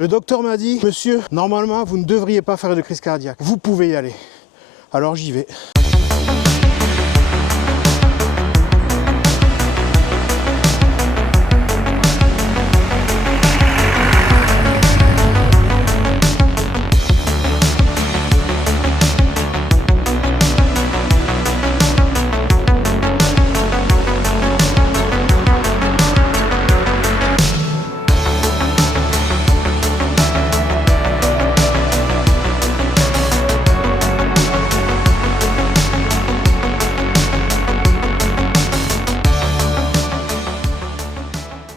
Le docteur m'a dit, monsieur, normalement, vous ne devriez pas faire de crise cardiaque. Vous pouvez y aller. Alors j'y vais.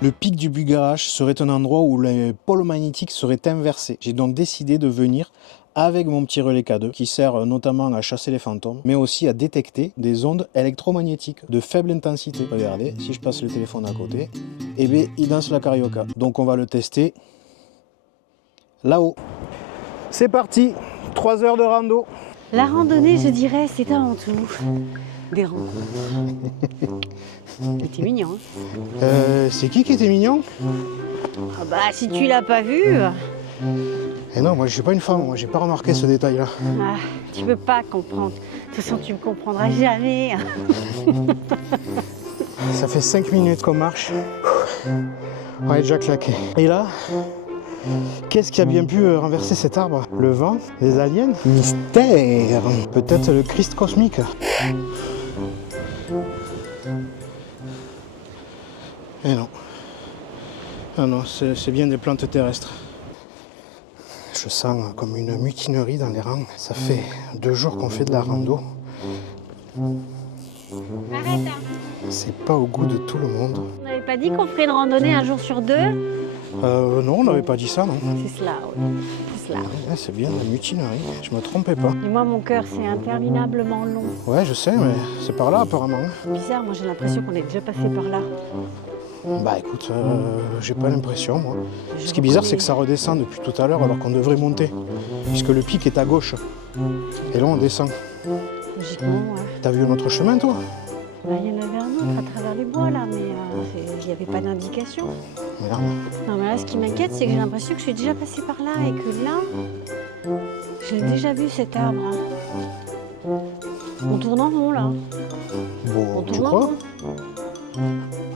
Le pic du Bugarach serait un endroit où les pôles magnétiques seraient inversés. J'ai donc décidé de venir avec mon petit relais K2 qui sert notamment à chasser les fantômes, mais aussi à détecter des ondes électromagnétiques de faible intensité. Regardez, si je passe le téléphone à côté, eh bien, il danse la carioca. Donc on va le tester là-haut. C'est parti, 3 heures de rando. La randonnée, je dirais, c'est avant tout des rencontres. C'était mignon. Hein. C'est qui était mignon? Ah bah, si tu l'as pas vu, Eh non, moi je suis pas une femme, moi j'ai pas remarqué ce détail-là. ah, tu peux pas comprendre. De toute façon, tu me comprendras jamais. Ça fait 5 minutes qu'on marche. On est déjà claqué. Et là, qu'est-ce qui a bien pu renverser cet arbre? Le vent? Les aliens? Mystère? Peut-être le Christ cosmique? Eh non. Ah non, c'est bien des plantes terrestres. Je sens comme une mutinerie dans les rangs. Ça fait 2 jours qu'on fait de la rando. Arrête, hein. C'est pas au goût de tout le monde. On n'avait pas dit qu'on ferait une randonnée un jour sur 2? Non, on n'avait pas dit ça, non. C'est cela, oui. C'est cela. Ouais, c'est bien la mutinerie, je me trompais pas. Et moi, mon cœur, c'est interminablement long. Ouais, je sais, mais c'est par là apparemment. Bizarre, moi j'ai l'impression qu'on est déjà passé par là. Bah écoute, j'ai pas l'impression moi. Ce qui est bizarre, c'est que ça redescend depuis tout à l'heure alors qu'on devrait monter. Puisque le pic est à gauche. Et là, on descend. Logiquement, ouais. T'as vu un autre chemin, toi? Bah, il y en avait un autre à travers les bois là, mais il n'y avait pas d'indication. Merde. Non mais là, ce qui m'inquiète, c'est que j'ai l'impression que je suis déjà passée par là et que là, je l'ai déjà vu cet arbre. On tourne en rond là. Bon, On tu tourne en crois? rond.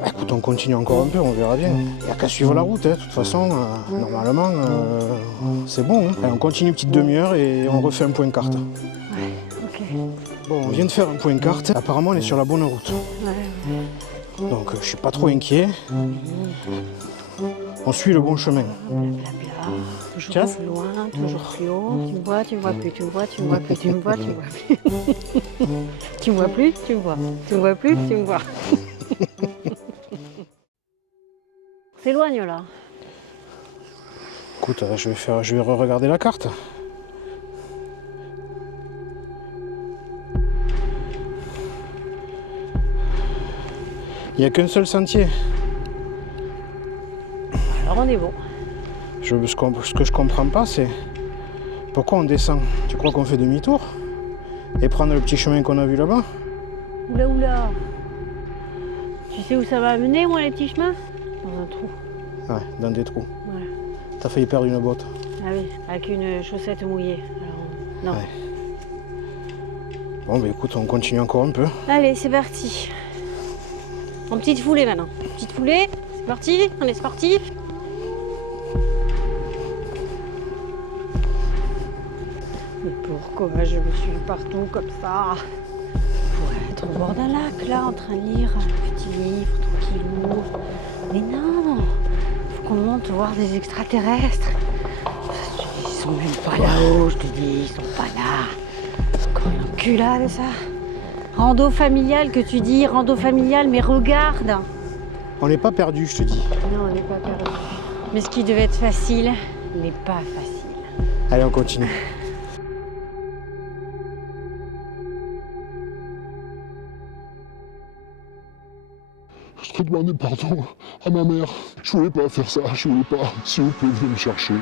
Écoute, on continue encore un peu, on verra bien. Il n'y a qu'à suivre la route, hein. De toute façon, normalement, c'est bon. Hein. Allez, on continue une petite demi-heure et on refait un point carte. Ouais, ok. Bon, on vient de faire un point carte. Apparemment, on est sur la bonne route. Ouais. Donc, je suis pas trop inquiet. On suit le bon chemin. Blablabla. Toujours Tiens. plus loin, toujours plus haut. Tu me vois, tu me vois plus, tu me vois, tu me vois plus, tu me vois, tu me vois plus. Tu me vois plus, tu me vois. Tu me vois plus, tu me vois. On s'éloigne là. Écoute, je vais re-regarder la carte. Il n'y a qu'un seul sentier. Alors on est bon. Ce que je comprends pas, c'est pourquoi on descend. Tu crois qu'on fait demi-tour et prendre le petit chemin qu'on a vu là-bas? Oula oula. Tu sais où ça va mener, moi, les petits chemins? Dans un trou. Ouais, dans des trous. Voilà. T'as failli perdre une botte. Ah oui, avec une chaussette mouillée. Alors, non. Ouais. Bon, bah écoute, on continue encore un peu. Allez, c'est parti. En petite foulée maintenant. Petite foulée, c'est parti, on est sportif. Mais pourquoi je me suis partout comme ça? Pour être au bord d'un lac, là, en train de lire un petit livre, tranquillou. Mais non, faut qu'on monte voir des extraterrestres. Ils sont même pas là-haut, je te dis, ils sont pas là. Encore une enculade, ça. Rando familiale que tu dis, rando familiale, mais regarde. On n'est pas perdu, je te dis. Non, on n'est pas perdu. Mais ce qui devait être facile n'est pas facile. Allez, on continue. Je voudrais demander pardon à ma mère. Je voulais pas faire ça, je voulais pas. S'il vous plaît, venez me chercher.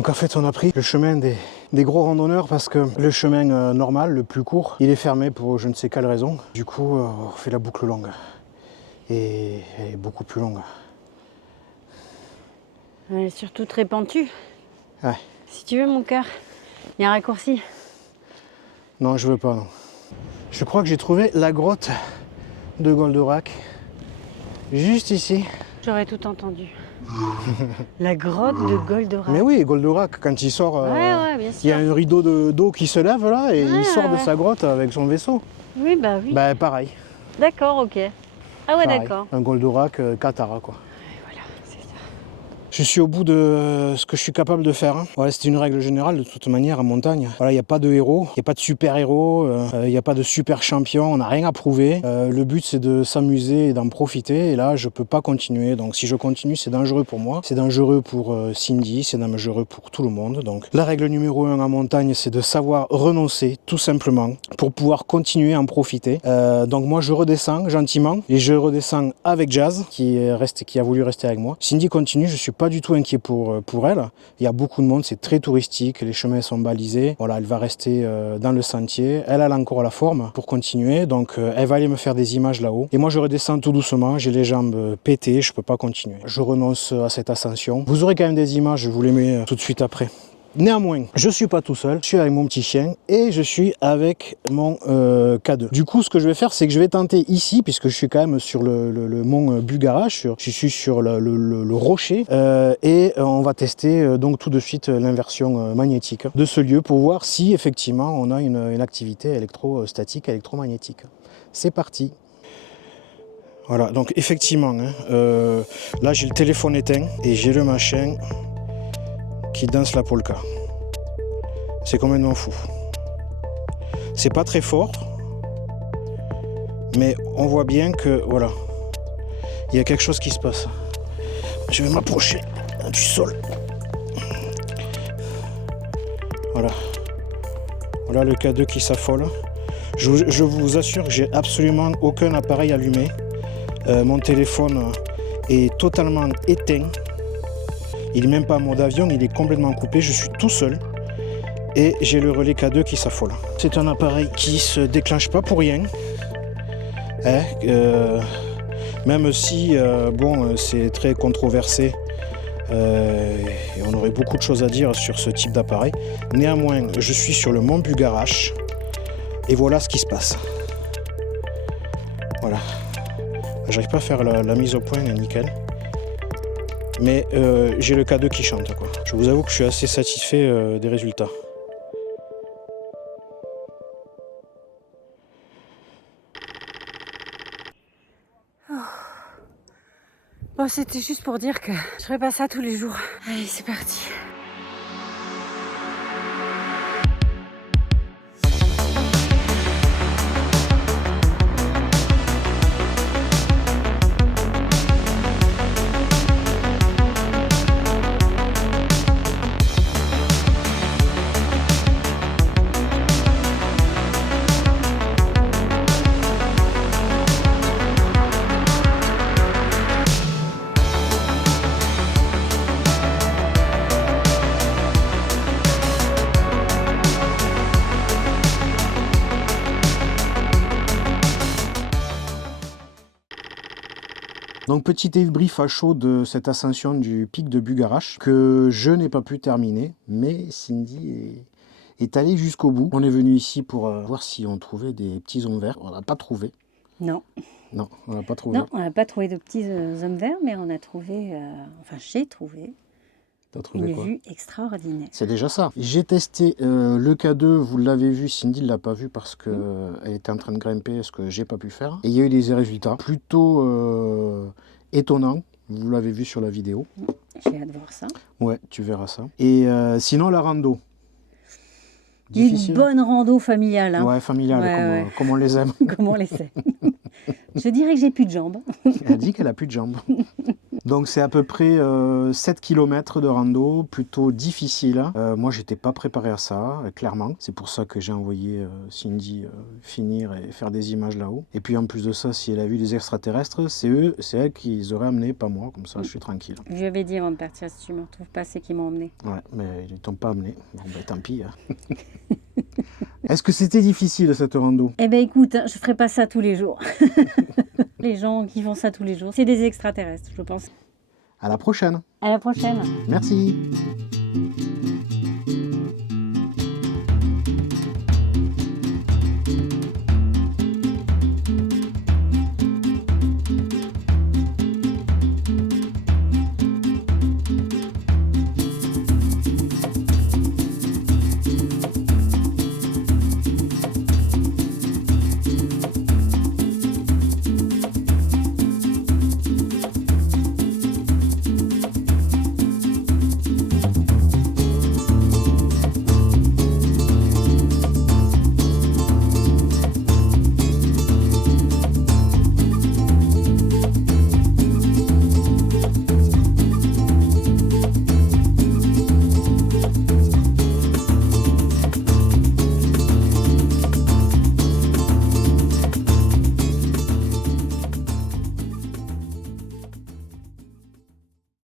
Donc en fait on a pris le chemin des gros randonneurs parce que le chemin normal, le plus court, il est fermé pour je ne sais quelle raison. Du coup on fait la boucle longue. Et elle est beaucoup plus longue. Elle est surtout très pentue. Ouais. Si tu veux mon cœur, il y a un raccourci. Non, je veux pas, non. Je crois que j'ai trouvé la grotte de Goldorak. Juste ici. J'aurais tout entendu. La grotte de Goldorak. Mais oui, Goldorak, quand il sort, Ouais, bien sûr. il y a un rideau d'eau qui se lève là et il sort de ouais. sa grotte avec son vaisseau. Oui, bah oui. Bah pareil. D'accord, ok. Ah ouais, pareil. d'accord. Un Goldorak Katara quoi. Voilà, c'est ça. Je suis au bout de ce que je suis capable de faire. Voilà, c'est une règle générale de toute manière en montagne. Voilà, il n'y a pas de héros, il n'y a pas de super héros, il n'y a pas de super champion, on n'a rien à prouver. Le but c'est de s'amuser et d'en profiter et là je peux pas continuer. Donc si je continue c'est dangereux pour moi, c'est dangereux pour Cindy, c'est dangereux pour tout le monde. Donc la règle numéro 1 en montagne c'est de savoir renoncer tout simplement pour pouvoir continuer à en profiter. Donc moi je redescends gentiment et je redescends avec Jazz qui a voulu rester avec moi. Cindy continue, je suis pas du tout inquiet pour elle. Il y a beaucoup de monde, c'est très touristique, les chemins sont balisés. Voilà, elle va rester dans le sentier. Elle a encore la forme pour continuer, donc elle va aller me faire des images là-haut. Et moi, je redescends tout doucement, j'ai les jambes pétées, je peux pas continuer. Je renonce à cette ascension. Vous aurez quand même des images, je vous les mets tout de suite après. Néanmoins, je ne suis pas tout seul, je suis avec mon petit chien et je suis avec mon K2. Du coup, ce que je vais faire, c'est que je vais tenter ici, puisque je suis quand même sur le mont Bugarache, je suis sur le rocher, et on va tester donc tout de suite l'inversion magnétique de ce lieu pour voir si effectivement on a une activité électrostatique, électromagnétique. C'est parti. Voilà, donc effectivement, là j'ai le téléphone éteint et j'ai le machin qui danse la polka. C'est complètement fou. C'est pas très fort, mais on voit bien que voilà, il y a quelque chose qui se passe. Je vais m'approcher du sol. Voilà. Voilà le K2 qui s'affole. Je vous assure que j'ai absolument aucun appareil allumé. Mon téléphone est totalement éteint. Il n'est même pas en mode avion, il est complètement coupé, je suis tout seul et j'ai le relais K2 qui s'affole. C'est un appareil qui ne se déclenche pas pour rien, même si bon, c'est très controversé et on aurait beaucoup de choses à dire sur ce type d'appareil. Néanmoins, je suis sur le mont Bugarache et voilà ce qui se passe. Voilà. J'arrive pas à faire la mise au point nickel. Mais j'ai le K2 qui chante, quoi. Je vous avoue que je suis assez satisfait des résultats. Bon, c'était juste pour dire que je ferai pas ça tous les jours. Allez, c'est parti. Donc petit débrief à chaud de cette ascension du pic de Bugarache que je n'ai pas pu terminer, mais Cindy est allée jusqu'au bout. On est venu ici pour voir si on trouvait des petits hommes verts. On n'a pas trouvé. Non. Non, on n'a pas trouvé. Non, on n'a pas trouvé de petits hommes verts, mais on a trouvé, enfin j'ai trouvé T'as trouvé une quoi? vue extraordinaire. C'est déjà ça. J'ai testé le K2, vous l'avez vu, Cindy ne l'a pas vu parce qu'elle était en train de grimper, ce que j'ai pas pu faire. Et il y a eu des résultats plutôt étonnants, vous l'avez vu sur la vidéo. J'ai hâte de voir ça. Ouais, tu verras ça. Et sinon, la rando. Une bonne rando familiale. Hein. Ouais, familiale, Ouais, comme on les aime. Comme on les sait. Je dirais que j'ai plus de jambes. Elle dit qu'elle a plus de jambes. Donc c'est à peu près 7 km de rando, plutôt difficile. Moi j'étais pas préparé à ça, clairement. C'est pour ça que j'ai envoyé Cindy finir et faire des images là-haut. Et puis en plus de ça, si elle a vu des extraterrestres, c'est elle qui les aurait amenés, pas moi, comme ça je suis tranquille. Je lui avais dit avant de partir, si tu me retrouves pas, c'est qu'ils m'ont emmené. Ouais, mais ils ne t'ont pas amené. Bon ben tant pis. Hein. Est-ce que c'était difficile cette rando? Eh ben écoute, je ferai pas ça tous les jours. Les gens qui font ça tous les jours, c'est des extraterrestres, je pense. À la prochaine. À la prochaine. Merci.